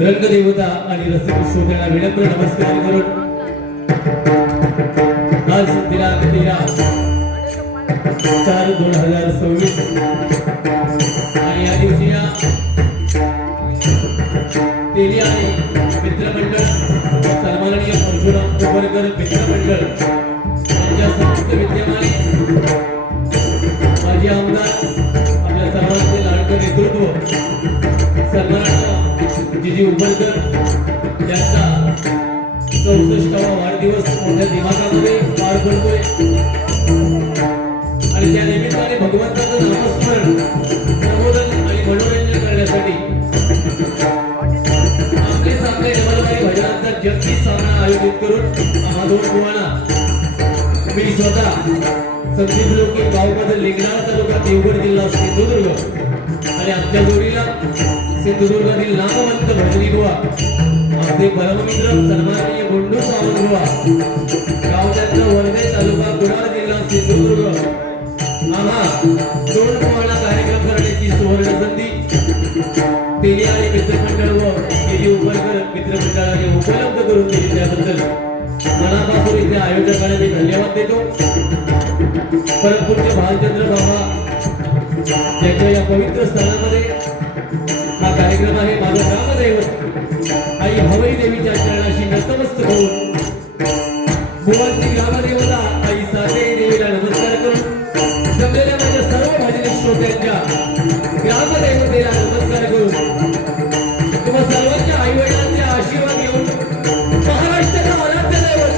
रंगदेवता आणि रसिक श्रोत्यांना विनम्र नमस्कार करून आज दिनांक 13/4/2026 आणि या दिवशी या तेली आणि मित्रमंडळ सन्माननीय परशुराम कोपरकर मित्रमंडळ यांच्या संयुक्त विद्यमाने माजी आमदार आपल्या सर्वांचे लाडकं नेतृत्व सन्माननीय जीजी उबलकर यांचा 64वा वाढदिवस मोठ्या दिमागामध्ये पार पडतोय आणि त्या निमित्ताने भगवंताचं नामस्मरण प्रबोधन आणि मनोरंजन करण्यासाठी आपले सामने डबलवारी भजनांचा जगती सामना आयोजित करून आम्हा बुवांना मी स्वतः संदीप लोके गावमध्ये लिंगणारा तालुका देवगड जिल्हा सिंधुदुर्ग आणि आमच्या जोडीला सिंधुदुर्गातील नामवंत भजनी बुवा आपले परममित्र सन्माननीय गुंडू सावंत बुवा गाव त्यांचा वर्धे तालुका कुडाळ जिल्हा सिंधुदुर्ग आम्हा दोन बुवांना कार्यक्रम करण्याची सुवर्ण संधी दिली आणि मित्रमंडळ व केली उपरकर मित्रमंडळाने उपलब्ध करून दिली त्याबद्दल मनापासून इथे आयोजकांना मी धन्यवाद देतो. परमपूज्य भालचंद्र बाबा यांच्या या पवित्र स्थळामध्ये हा कार्यक्रम आहे. माझं ग्रामदैवत आई हवई देवीच्या चरणाशी नतमस्तक होऊन बुवांची ग्रामदेवता आई साते देवीला नमस्कार करून जमलेल्या माझ्या सर्व भजनी श्रोत्यांच्या ग्रामदेवतेला नमस्कार करून तुम्हा सर्वांच्या आई वडिलांचे आशीर्वाद घेऊन महाराष्ट्राचा आराध्य दैवत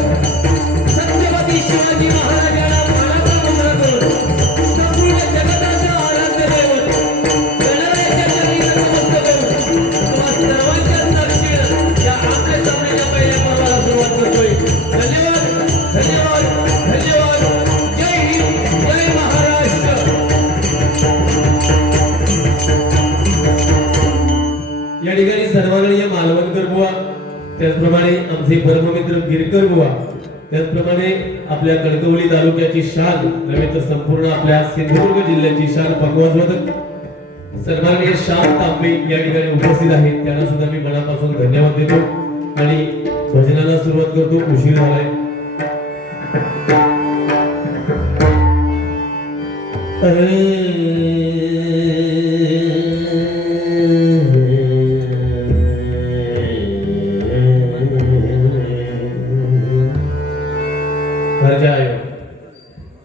छत्रपती शिवाजी महाराजांना मानाचा मुजरा करून संपूर्ण जगताचा आराध्य दैवत गणरायाच्या चरणी नतमस्तक करून तुम्हा सर्वांच्या साक्षीने या आपल्या सामन्याच्या पहिल्या पर्वाला सुरुवात करतोय. धन्यवाद धन्यवाद धन्यवाद. जय हिंद जय महाराष्ट्र. या ठिकाणी सन्माननीय मालवणकर बुवा त्याचप्रमाणे आमचे परममित्र गिरकर बुवा त्याचप्रमाणे आपल्या कणकवली तालुक्याची शान नव्हे तर संपूर्ण आपल्या सिंधुदुर्ग जिल्ह्याची शान पकवाजवादक सन्माननीय श्याम तांबे या ठिकाणी उपस्थित आहेत. त्यांना सुद्धा मी मनापासून धन्यवाद देतो आणि भजनाला सुरुवात करतो. उशीर झालाय.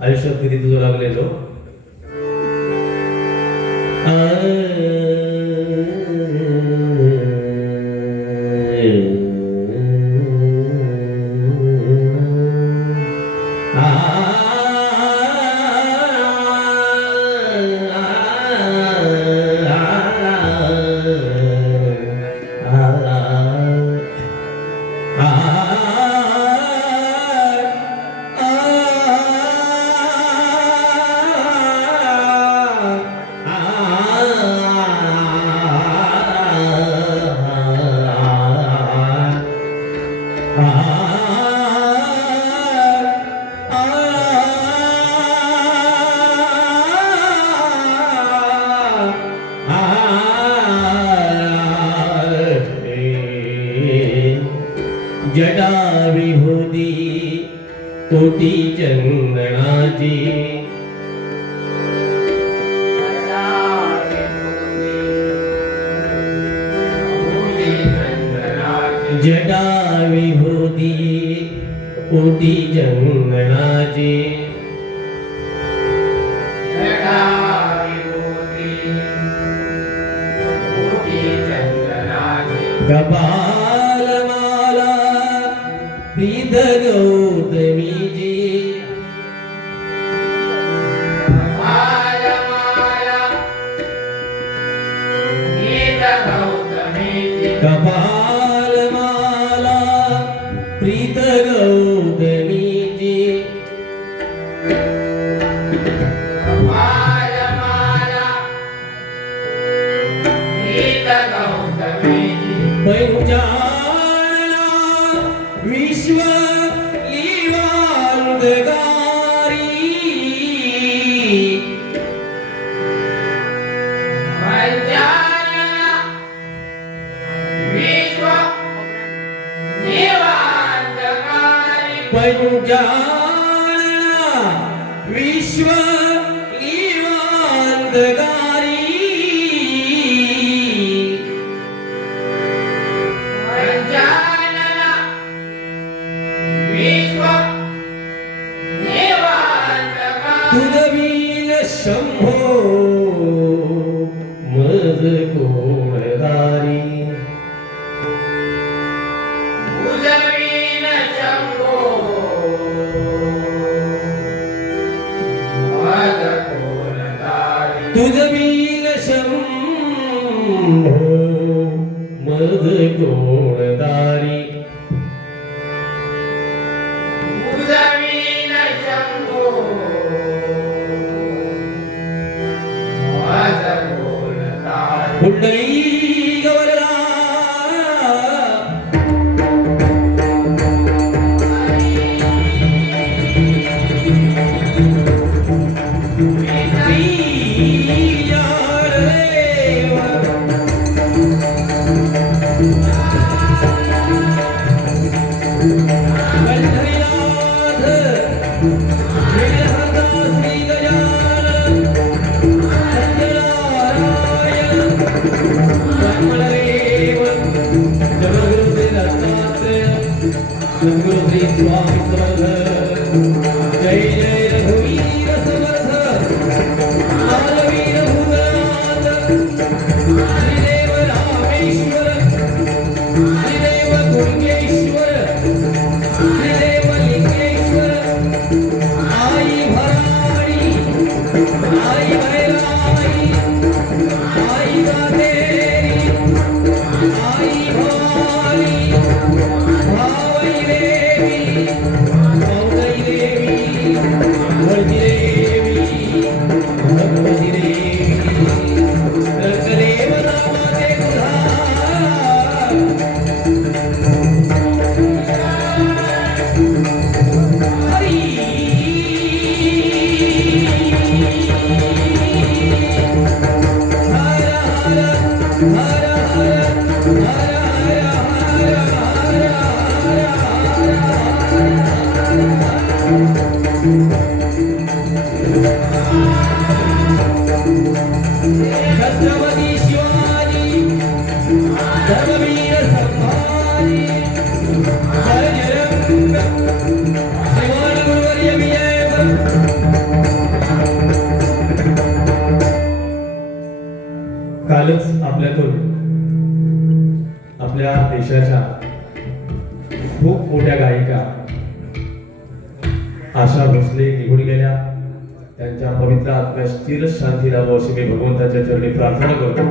आयुष्यात किती तुझं लागलेलो जटा विभूती कोटी चंदनाची जटा विभूती कोटी चंदनाची कपाल माला प्रीत गौतमी जी कपाल माला प्रीत गौतमी जी पैजाणा विश्व लीवांतकारी पैजाणा विश्व लीवांतकारी पैजाणा विश्व लीवांतकारी तुझवीन शंभो मज कोणदारी तुझवीन शंभो मज कोणदारी तुझवीन शंभो मज कोणदारी गणधरीनाथ नीलकंठ श्री गजानन सत्यनारायण ब्रह्मदेव जगद्गुरु श्री दत्तात्रेय सद्गुरु श्री स्वामी समर्थ जय जय रघुवीर समर्थ बालवीर भूतनाथ श्रीदेव रामेश्वर श्रीदेव दुर्गेश्वर श्रीदेव लिंगेश्वर आई भराडी आई भैराई आई गादेरी आई भवानी भावई देवी भौदई देवी भरती देवी भगवती देवी रंगदेव नामाचे उद्धार हरी हर हर हर हर छत्रपती शिवाजी धर्मवीर संभाजी जय जय श्रीमान गुरुवर्य विजय कालच आपल्यातून आपल्या देशाच्या खूप मोठ्या गायिका आशा भोसले निघून गेल्या. त्यांच्या पवित्र आत्म्यास चिर शांती लाभो अशी मी भगवंताच्या चरणी प्रार्थना करतो.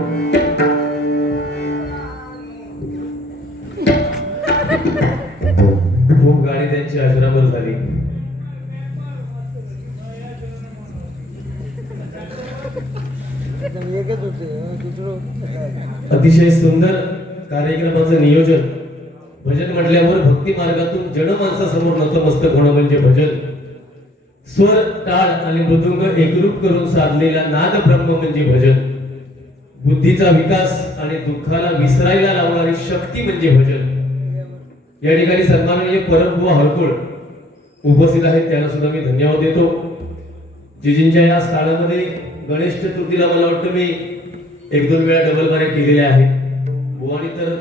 खूप गाणी त्यांची आश्रमवर झाली. अतिशय सुंदर कार्यक्रमाचं नियोजन. भजन म्हटल्यावर भक्ती मार्गातून जनमानसासमोर नतमस्तक होणं म्हणजे भजन. स्वर टाळ आणि मृदुंग एकरूप करून साधलेला नाद ब्रह्म म्हणजे भजन. बुद्धीचा विकास आणि दुःखाला विसरायला लावणारी शक्ती म्हणजे भजन. या ठिकाणी सन्माननीय परमबुवा हरकुळ उपस्थित आहेत, त्यांना सुद्धा मी धन्यवाद देतो. जिजींच्या या स्थानामध्ये गणेश चतुर्थीला मला वाटतं मी 1-2 वेळा डबल बारे केलेले आहे. बुवानी तर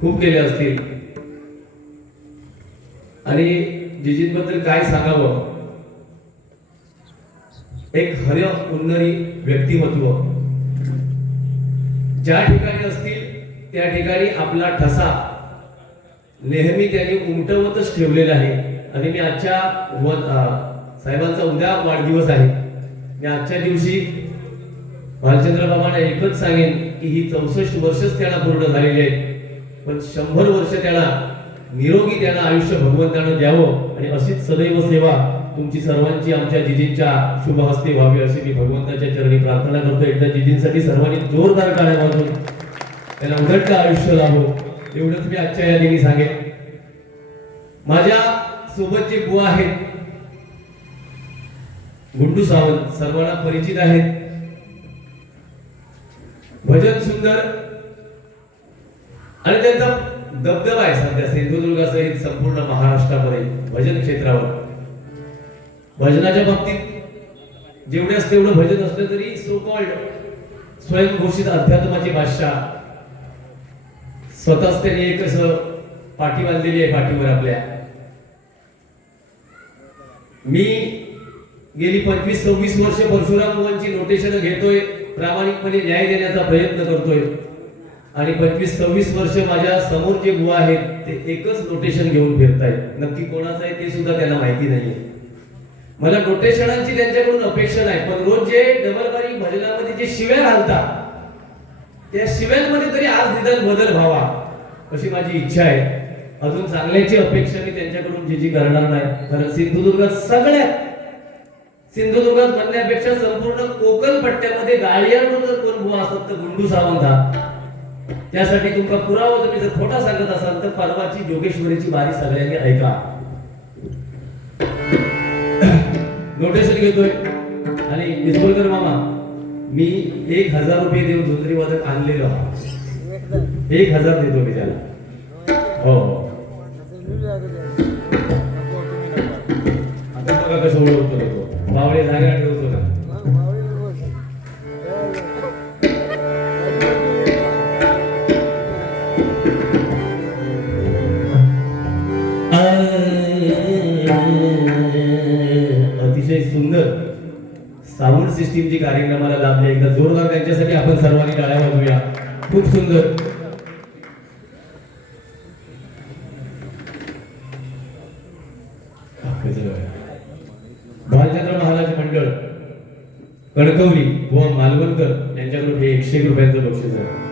खूप केले असतील. आणि जिजींबद्दल काय सांगावं, एक हर उन्नरी व्यक्तिमत्व. ज्या ठिकाणी असतील त्या ठिकाणी आपला ठसा नेहमी त्यांनी उमटवतच ठेवलेला आहे. आणि मी आजच्या साहेबांचा उद्या वाढदिवस आहे. मी आजच्या दिवशी भालचंद्र बाबांना एकच सांगेन की ही 64 वर्षच त्यांना पूर्ण झालेली आहेत, पण 100 वर्ष त्यांना निरोगी त्यांना आयुष्य भगवंतानं द्यावं आणि अशीच सदैव सेवा तुमची सर्वांची आमच्या जिजींच्या शुभ हस्ते व्हावी अशी मी भगवंताच्या चरणी प्रार्थना करतो. एकदा जिजींसाठी सर्वांनी जोरदार टाळ्या वाजवून त्यांना उदंड आयुष्य लाभो एवढंच मी आजच्या या दिनी सांगेन. माझ्या सोबत जे बुवा आहेत गुंडू सावंत, सर्वांना परिचित आहेत. भजन सुंदर आणि त्यांचा दबदबा आहे सध्या सिंधुदुर्गासहित संपूर्ण महाराष्ट्रामध्ये भजन क्षेत्रावर. भजनाच्या बाबतीत जेवढ्याच तेवढं भजन असलं तरी सो कॉल्ड स्वयंघोषित अध्यात्माची भाषा स्वतःच त्यांनी एक असं पाठी बांधलेली आहे पाठीवर आपल्या. मी गेली 25-26 वर्ष परशुराम बुवांची नोटेशन घेतोय, प्रामाणिकपणे न्याय देण्याचा प्रयत्न करतोय. आणि 25-26 वर्ष माझ्या समोर जे बुवा आहेत ते एकच नोटेशन घेऊन फिरतायत. नक्की कोणाचं आहे ते सुद्धा त्यांना माहिती नाहीये. मला नोटेशनांची त्यांच्याकडून अपेक्षा नाही, पण रोज जे डबलबारी भजनामध्ये जे शिव्या घालतात त्या शिव्यांमध्ये तरी आज निदान बदल व्हावा अशी माझी इच्छा आहे. अजून चांगल्याची अपेक्षा मी त्यांच्याकडून जी करणार नाही. कारण सिंधुदुर्गात म्हणण्यापेक्षा संपूर्ण कोकण पट्ट्यामध्ये गाळियारडून जर कोण बुवा असतात तर गुंडू सावंत हा. त्यासाठी तुमचा पुरावा तुम्ही जर खोटा सांगत असाल तर परवाची जोगेश्वरीची बारी सगळ्यांनी ऐका. नोटेशन घेतोय आणि मिसकोलकर मामा मी 1000 रुपये देऊन झुंजरी वादक आणलेलो आहे. 1000 देतो मी त्याला. हो साऊंड सिस्टीमची कार्यक्रमाला लाभले. एकदा जोरदार त्यांच्यासाठी आपण सर्वांनी टाळ्या वाजवूया. खूप सुंदर. बालचंद्र महाराज मंडळ कणकवली व मालवणकर यांच्याकडून हे 101 रुपयांचं बक्षीस आहे.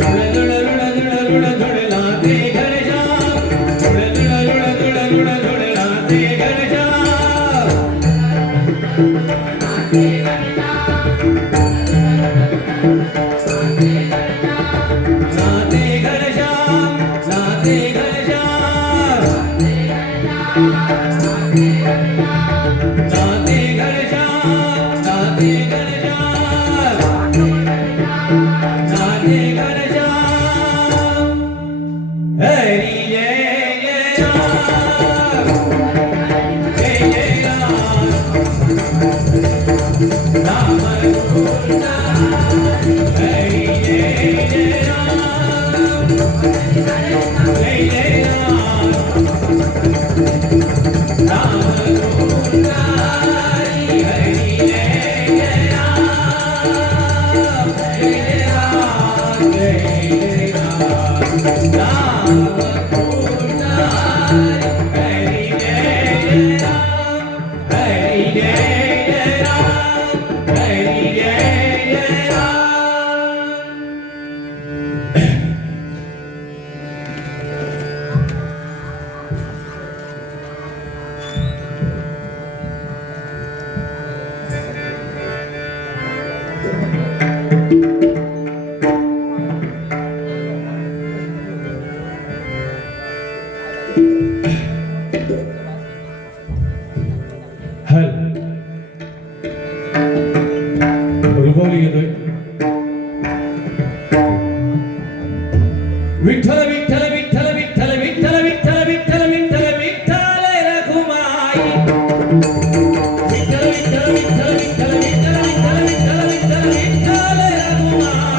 रुड़ रुड़ रुड़ रुड़ रुड़ रुड़ लाते घर जा रुपवली घेतोय विठ्ठल विठ्ठल विठ्ठल विठ्ठल विठ्ठल विठ्ठल विठ्ठल विठ्ठल विठ्ठल रघुमाई विठ्ठल विठ्ठल विठ्ठल विठ्ठल विठ्ठल विठ्ठल विठ्ठल विठ्ठल विठ्ठल रघुमाई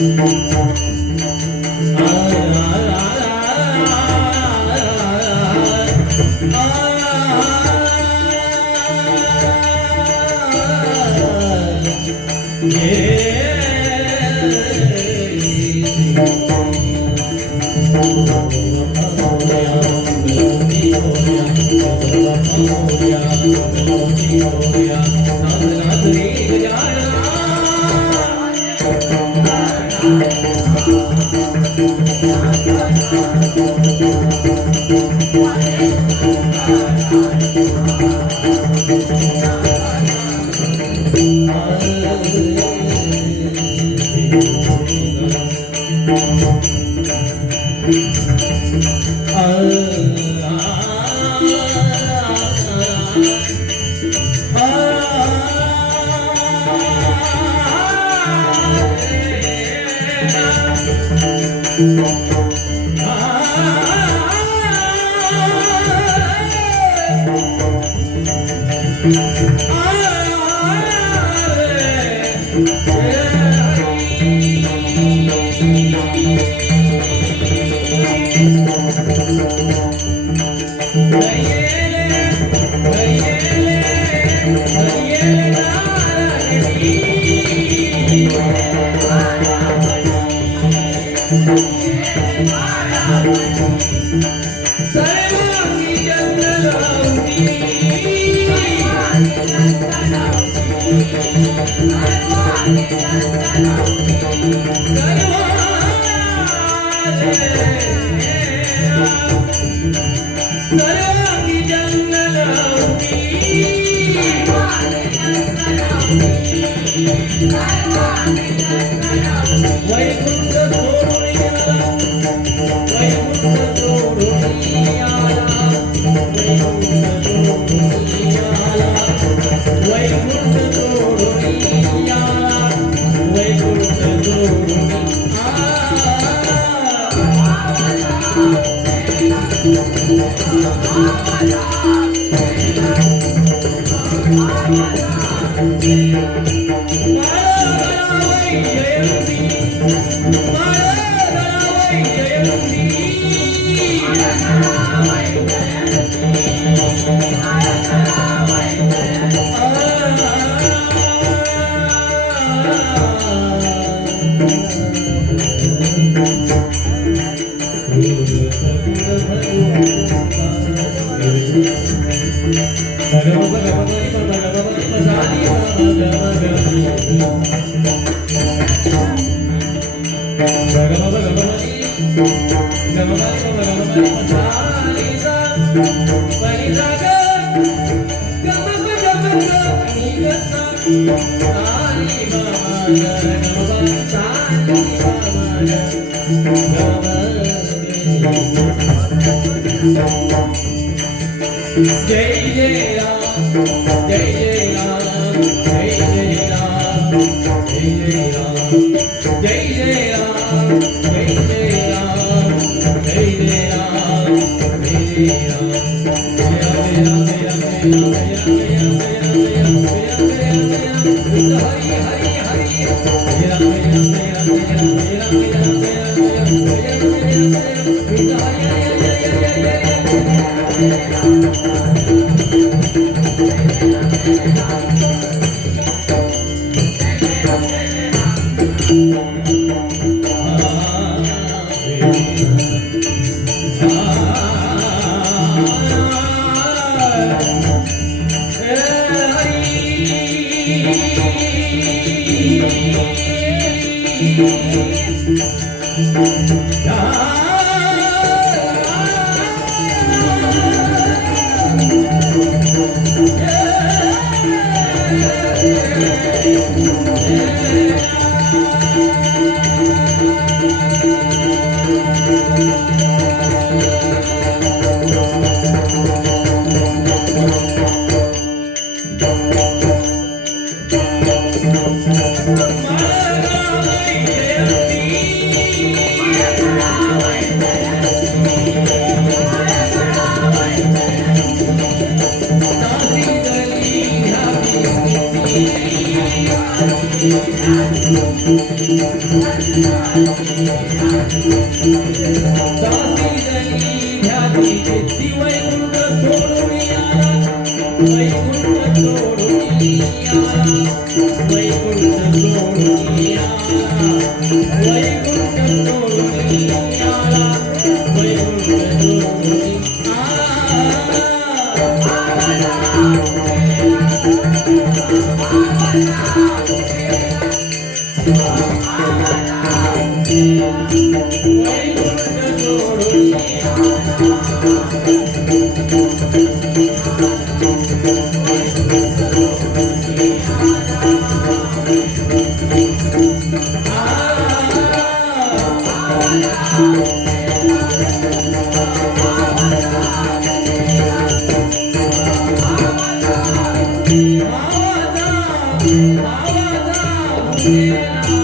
Bye. दासी जनी ध्यानी चित्ती वैकुंठ सोडून आला वैकुंठ सोडून आला वैकुंठ सोडून आला वैकुंठ सोडून आला वैकुंठ सोडून आवाजा